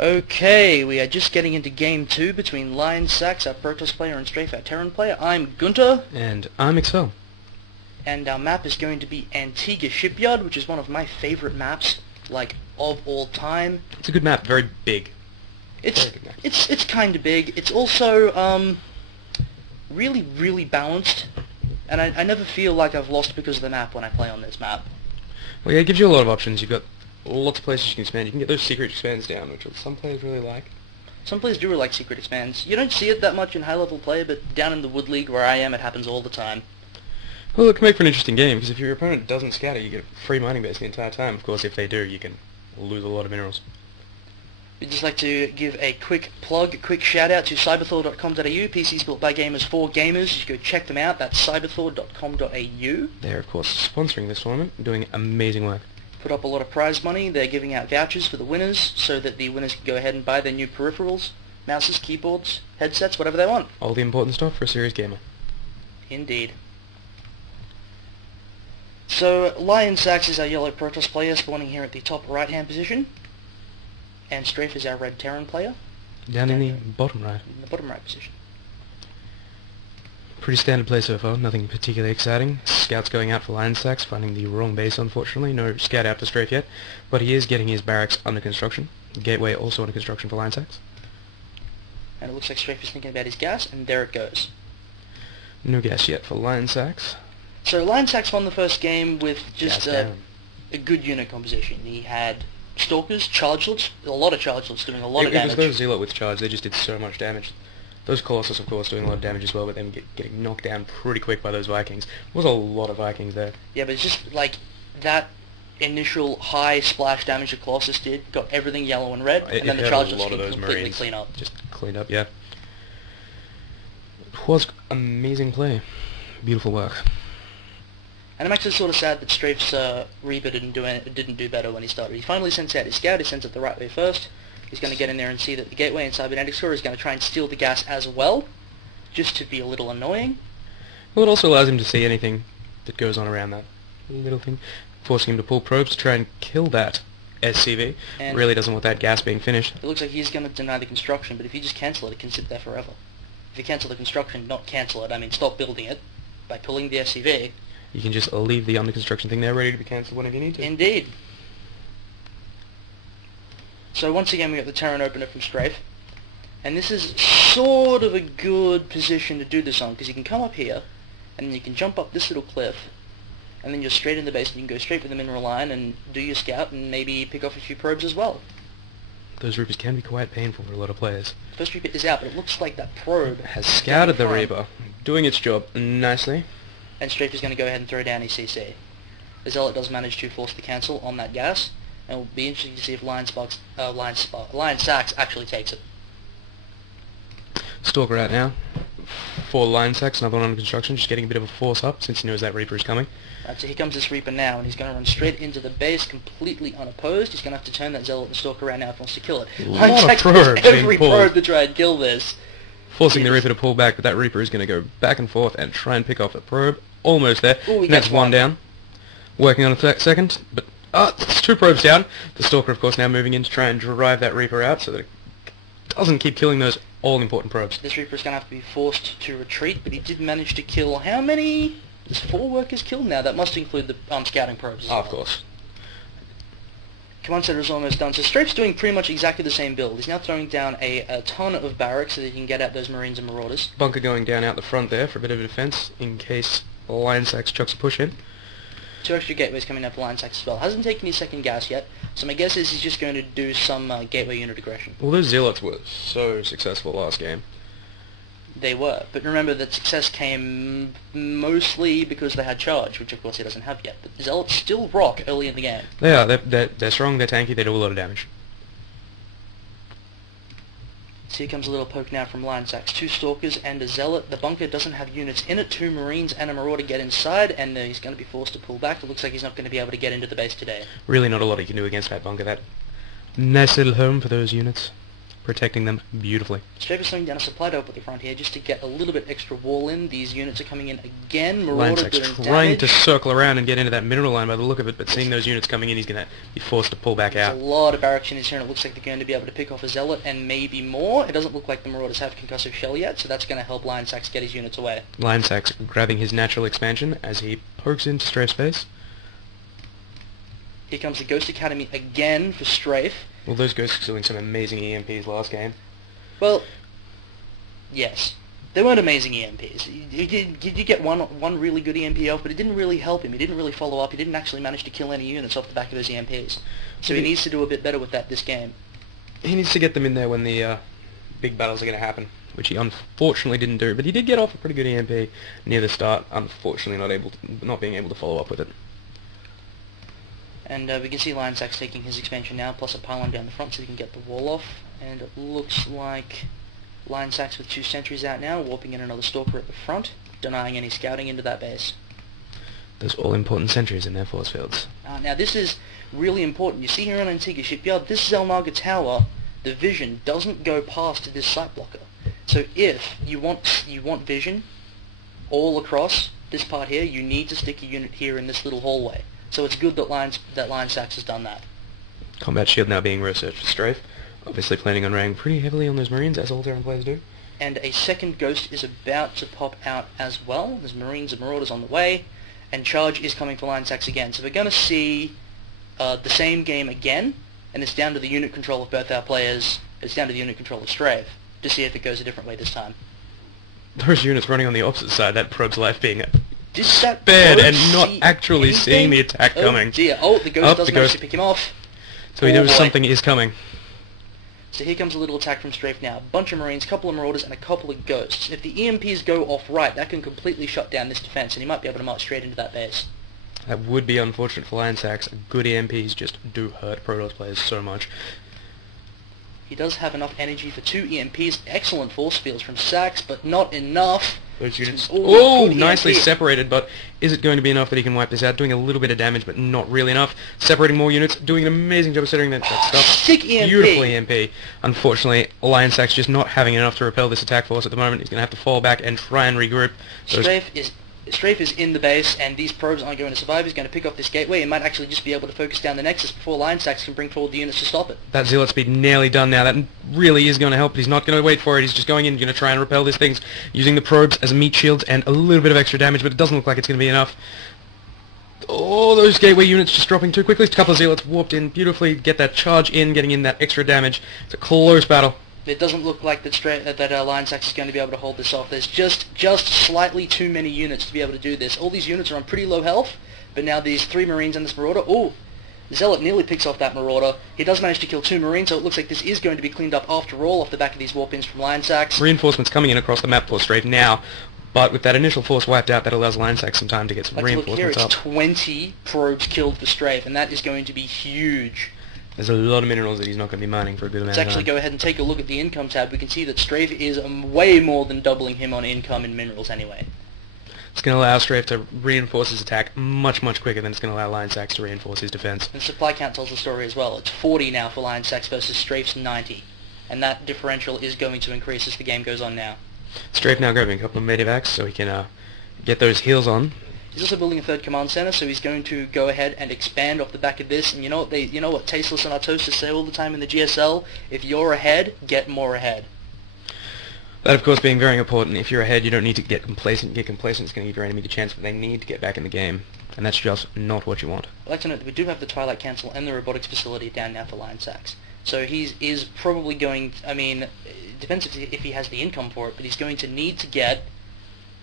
Okay, we are just getting into Game 2 between Lionsaks, our Protoss player, and Strafe, our Terran player. I'm Gunter. And I'm Excel. And our map is going to be Antigua Shipyard, which is one of my favourite maps, like, of all time. It's a good map, very big. It's kind of big. It's also, really balanced. And I never feel like I've lost because of the map when I play on this map. Well, yeah, it gives you a lot of options. You've got lots of places you can expand. You can get those secret expands down, which some players really like. Some players do really like secret expands. You don't see it that much in high-level play, but down in the Wood League where I am, it happens all the time. Well, it can make for an interesting game, because if your opponent doesn't scatter, you get a free mining base the entire time. Of course, if they do, you can lose a lot of minerals. We'd just like to give a quick plug, a quick shout-out to cyberthor.com.au, PCs built by gamers for gamers. You should go check them out. That's cyberthor.com.au. They're, of course, sponsoring this tournament, doing amazing work. Put up a lot of prize money. They're giving out vouchers for the winners so that the winners can go ahead and buy their new peripherals, mouses, keyboards, headsets, whatever they want. All the important stuff for a serious gamer. Indeed. So, Lionsaks is our yellow Protoss player spawning here at the top right-hand position. And Strafe is our red Terran player. Down in the bottom right. In the bottom right position. Pretty standard play so far, nothing particularly exciting. Scouts going out for Lionsaks, finding the wrong base unfortunately. No scout out for Strafe yet, but he is getting his barracks under construction. Gateway also under construction for Lionsaks. And it looks like Strafe is thinking about his gas, and there it goes. No gas yet for Lionsaks. So Lionsaks won the first game with just a good unit composition. He had Stalkers, Chargelets, a lot of Chargelets doing a lot of damage. It was those Zealot with charge, they just did so much damage. Those Colossus, of course, doing a lot of damage as well, but then getting knocked down pretty quick by those Vikings. There was a lot of Vikings there. Yeah, but it's just like that initial high splash damage the Colossus did, got everything yellow and red, and then the Chargelets can completely clean up. Just cleaned up, yeah. It was amazing play. Beautiful work. And I'm actually sort of sad that Strafe's Reaper didn't do better when he started. He finally sends out his scout, he sends it the right way first. He's going to get in there and see that the Gateway and Cybernetics Core is going to try and steal the gas as well, just to be a little annoying. Well, it also allows him to see anything that goes on around that little thing, forcing him to pull probes to try and kill that SCV. And really doesn't want that gas being finished. It looks like he's going to deny the construction, but if you just cancel it, it can sit there forever. If you cancel the construction, not cancel it, I mean stop building it, by pulling the SCV. You can just leave the under construction thing there ready to be cancelled whenever you need to. Indeed. So once again we got the Terran opener from Strafe. And this is sort of a good position to do this on, because you can come up here, and then you can jump up this little cliff, and then you're straight in the base, and you can go straight for the mineral line and do your scout, and maybe pick off a few probes as well. Those Reapers can be quite painful for a lot of players. First Reaper is out, but it looks like that probe has scouted the Reaper, doing its job nicely. And Strafe is going to go ahead and throw down his CC. The Zealot does manage to force the cancel on that gas, and it will be interesting to see if Lionsaks actually takes it. Stalker out now for Lionsaks, another one under construction, just getting a bit of a force up since he knows that Reaper is coming. Right, so here comes this Reaper now, and he's going to run straight into the base, completely unopposed. He's going to have to turn that Zealot and Stalker around now if he wants to kill it. Lionsaks has every probe to try and kill this. Forcing the Reaper to pull back, but that Reaper is going to go back and forth and try and pick off the probe. Almost there. Ooh, that's one down. Working on a second, but it's two probes down. The Stalker, of course, now moving in to try and drive that Reaper out so that it doesn't keep killing those all-important probes. This Reaper is going to have to be forced to retreat, but he did manage to kill how many? There's 4 workers killed now. That must include the scouting probes as well. Of course. Command center is almost done. So Strafe's doing pretty much exactly the same build. He's now throwing down a ton of barracks so that he can get out those Marines and Marauders. Bunker going down out the front there for a bit of a defense in case Lionsaks chucks a push in. 2 extra gateways coming up for Lionsaks as well. Hasn't taken his second gas yet, so my guess is he's just going to do some gateway unit aggression. Well, those Zealots were so successful last game. They were, but remember that success came mostly because they had charge, which of course he doesn't have yet. But the Zealots still rock early in the game. They are. They're strong, they're tanky, they do a lot of damage. So here comes a little poke now from Lionsaks. 2 Stalkers and a Zealot. The bunker doesn't have units in it. 2 Marines and a Marauder get inside, and he's going to be forced to pull back. It looks like he's not going to be able to get into the base today. Really not a lot he can do against that bunker. That nice little home for those units. protecting them beautifully. Strafe is slowing down a supply drop at the front here just to get a little bit extra wall in. These units are coming in again. Marauder doing Lionsaks trying damage. to circle around and get into that mineral line by the look of it, but seeing those units coming in, he's going to be forced to pull back There's out. a lot of barracks units here, and it looks like they're going to be able to pick off a Zealot and maybe more. It doesn't look like the Marauders have concussive shell yet, so that's going to help Lionsaks get his units away. Lionsaks grabbing his natural expansion as he pokes into Strafe's face. Here comes the Ghost Academy again for Strafe. Well, those ghosts doing some amazing EMPs last game. Well, yes. They weren't amazing EMPs. You did get one really good EMP off, but it didn't really help him. He didn't really follow up. He didn't actually manage to kill any units off the back of those EMPs. So he needs to do a bit better with that this game. He needs to get them in there when the big battles are going to happen, which he unfortunately didn't do. But he did get off a pretty good EMP near the start. Unfortunately, not being able to follow up with it. And we can see Lionsaks taking his expansion now, plus a pylon down the front so he can get the wall off. And it looks like Lionsaks with 2 sentries out now, warping in another stalker at the front, denying any scouting into that base. Those all-important sentries in their force fields. Now this is really important. You see here on Antigua Shipyard, this Zelnaga Tower, the vision doesn't go past this site blocker. So if you want vision all across this part here, you need to stick a unit here in this little hallway. So it's good that Lionsaks has done that. Combat shield now being researched for Strafe. Obviously planning on relying pretty heavily on those Marines, as all Terran players do. And a second Ghost is about to pop out as well. There's Marines and Marauders on the way. And charge is coming for Lionsaks again. So we're going to see the same game again. And it's down to the unit control of both our players. It's down to the unit control of Strafe to see if it goes a different way this time. Those units running on the opposite side, that probe's life being Did that bad probe and not see actually anything? seeing the attack coming. Oh dear. Oh, the Ghost does the manage Ghost. to pick him off. So he Oh, knows boy. something is coming. So here comes a little attack from Strafe now. A bunch of Marines, couple of Marauders, and a couple of Ghosts. If the EMPs go off right, that can completely shut down this defense, and he might be able to march straight into that base. That would be unfortunate for Lionsaks. Good EMPs just do hurt Protoss players so much. He does have enough energy for 2 EMPs. Excellent force fields from Sax, but not enough. Those units... Oh, good nicely EMP. separated, but is it going to be enough that he can wipe this out? Doing a little bit of damage, but not really enough. Separating more units, doing an amazing job of setting that stuff. Sick EMP. Beautiful EMP. Unfortunately, Lionsaks just not having enough to repel this attack force at the moment. He's going to have to fall back and try and regroup. Strafe is in the base, and these probes aren't going to survive. He's going to pick off this gateway and might actually just be able to focus down the Nexus before Lionsaks can bring forward the units to stop it. That Zealot speed nearly done now. That really is going to help, but he's not going to wait for it. He's just going in, going to try and repel these things, using the probes as meat shields and a little bit of extra damage, but it doesn't look like it's going to be enough. Oh, those gateway units just dropping too quickly. A couple of Zealots warped in beautifully, get that charge in, getting in that extra damage. It's a close battle. It doesn't look like that Lionsaks is going to be able to hold this off. There's just slightly too many units to be able to do this. All these units are on pretty low health, but now these 3 Marines and this Marauder... Oh, Zealot nearly picks off that Marauder. He does manage to kill 2 Marines, so it looks like this is going to be cleaned up after all off the back of these warp-ins from Lionsaks. Reinforcements coming in across the map for Strafe now, but with that initial force wiped out, that allows Lionsaks some time to get some Let's look here, reinforcements it's up. 20 probes killed for Strafe, and that is going to be huge. There's a lot of minerals that he's not going to be mining for a good amount Let's of actually time. go ahead and take a look at the income tab. We can see that Strafe is way more than doubling him on income in minerals anyway. It's going to allow Strafe to reinforce his attack much, much quicker than it's going to allow Lionsaks to reinforce his defense. And supply count tells the story as well. It's 40 now for Lionsaks versus Strafe's 90. And that differential is going to increase as the game goes on now. Strafe now grabbing a couple of Medivacs so he can get those heals on. He's also building a 3rd command center, so he's going to go ahead and expand off the back of this. And you know what Tasteless and Artosis say all the time in the GSL? If you're ahead, get more ahead. That, of course, being very important. If you're ahead, you don't need to get complacent. Get complacent is going to give your enemy the chance, but they need to get back in the game. And that's just not what you want. I'd like to note that we do have the Twilight Council and the Robotics Facility down now for Lionsaks. So he is probably going... I mean, it depends if he has the income for it, but he's going to need to get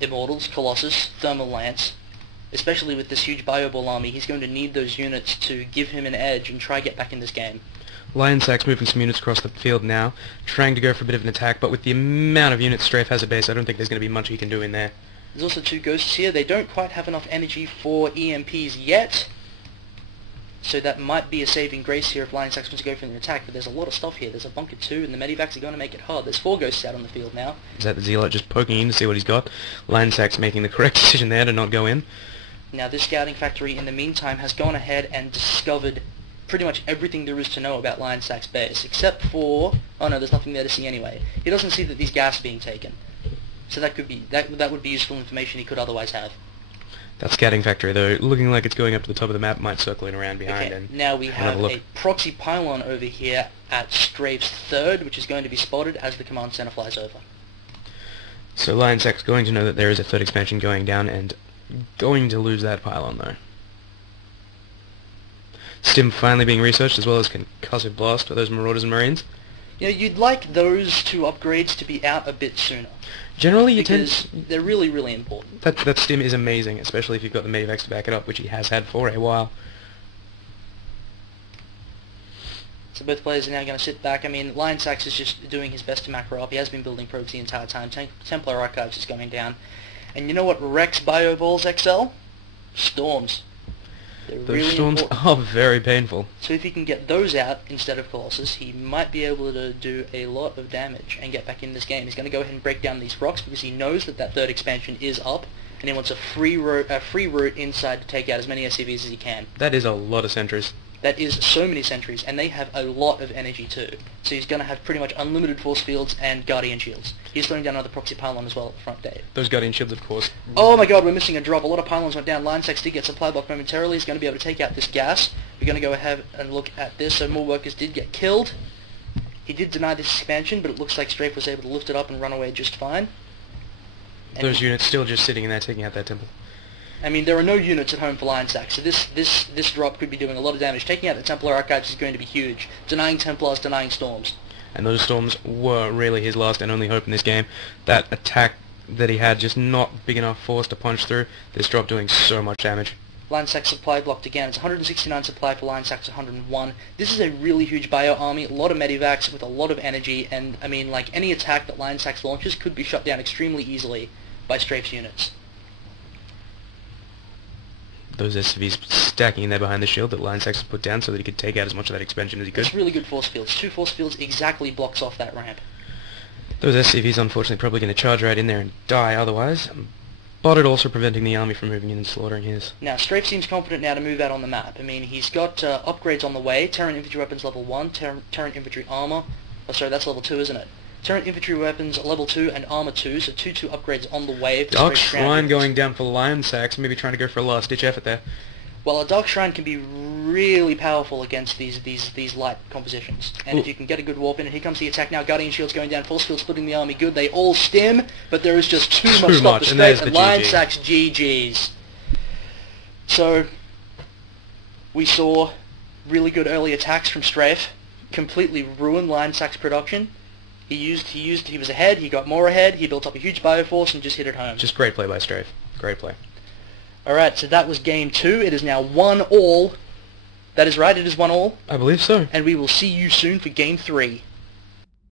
Immortals, Colossus, Thermal Lance. Especially with this huge Bioball army, he's going to need those units to give him an edge and try get back in this game. Lionsaks moving some units across the field now, trying to go for a bit of an attack, but with the amount of units Strafe has at base, I don't think there's going to be much he can do in there. There's also 2 Ghosts here. They don't quite have enough energy for EMPs yet, so that might be a saving grace here if Lionsaks wants to go for an attack, but there's a lot of stuff here. There's a bunker 2, and the Medivacs are going to make it hard. There's 4 Ghosts out on the field now. Is that the Zealot just poking in to see what he's got? Lionsaks making the correct decision there to not go in. Now this scouting factory in the meantime has gone ahead and discovered pretty much everything there is to know about Lionsaks base, except for... Oh no, there's nothing there to see anyway. He doesn't see that these gas are being taken. So that could be... That would be useful information he could otherwise have. That scouting factory, though, looking like it's going up to the top of the map, might circle in around behind. Okay, and now we have a a proxy pylon over here at Strafe's third, which is going to be spotted as the command center flies over. So Lionsaks going to know that there is a third expansion going down, and going to lose that pylon, though. Stim finally being researched, as well as concussive blast for those Marauders and Marines. You know, you'd like those two upgrades to be out a bit sooner. Generally, you because they're really, really important. That stim is amazing, especially if you've got the Medivacs to back it up, which he has had for a while. So both players are now going to sit back. I mean, Lionsaks is just doing his best to macro up. He has been building probes the entire time. Templar Archives is going down. And you know what wrecks Bioballs XL? Storms. They're Those really storms important. are very painful. So if he can get those out instead of Colossus, he might be able to do a lot of damage and get back in this game. He's going to go ahead and break down these rocks because he knows that that third expansion is up, and he wants a free route inside to take out as many SCVs as he can. That is a lot of sentries. That is so many sentries, and they have a lot of energy too. So he's going to have pretty much unlimited force fields and guardian shields. He's throwing down another proxy pylon as well at the front, Dave. Those guardian shields, of course. Oh my god, we're missing a drop. A lot of pylons went down. Lionsaks did get supply block momentarily. He's going to be able to take out this gas. We're going to go ahead and look at this. So more workers did get killed. He did deny this expansion, but it looks like Strafe was able to lift it up and run away just fine. And Those units still just sitting in there taking out that temple. I mean, there are no units at home for Lionsaks, so this drop could be doing a lot of damage. Taking out the Templar Archives is going to be huge. Denying Templars, denying Storms. And those storms were really his last and only hope in this game. That attack that he had, just not big enough force to punch through. This drop doing so much damage. Lionsaks supply blocked again. It's 169 supply for Lionsaks 101. This is a really huge bio army, a lot of medivacs with a lot of energy, and I mean, like, any attack that Lionsaks launches could be shut down extremely easily by Strafe's units. Those SCVs stacking in there behind the shield that Lionsaks put down so that he could take out as much of that expansion as he could. It's really good force fields. 2 force fields exactly blocks off that ramp. Those SCVs unfortunately probably going to charge right in there and die otherwise, but it also preventing the army from moving in and slaughtering his. Now, Strafe seems confident now to move out on the map. I mean, he's got upgrades on the way. Terran infantry weapons level 1, Terran infantry armor. Oh, sorry, that's level 2, isn't it? Terran infantry weapons level 2 and armor 2, so 2 upgrades on the way. For Dark Strafe's Shrine Stranded. going down for Lionsaks, maybe trying to go for a last-ditch effort there. Well, a Dark Shrine can be really powerful against these light compositions. And if you can get a good warp in, and here comes the attack now. Guardian Shield's going down, Force Field splitting the army. Good, they all stim, but there is just too much stuff to and Strafe, there's the and Lionsaks GG's. So, we saw really good early attacks from Strafe, completely ruin Lionsaks production. He was ahead, he got more ahead, he built up a huge bioforce and just hit it home. Just great play by Strafe. Great play. Alright, so that was game 2. It is now 1-all. That is right, it is 1-all. I believe so. And we will see you soon for game 3.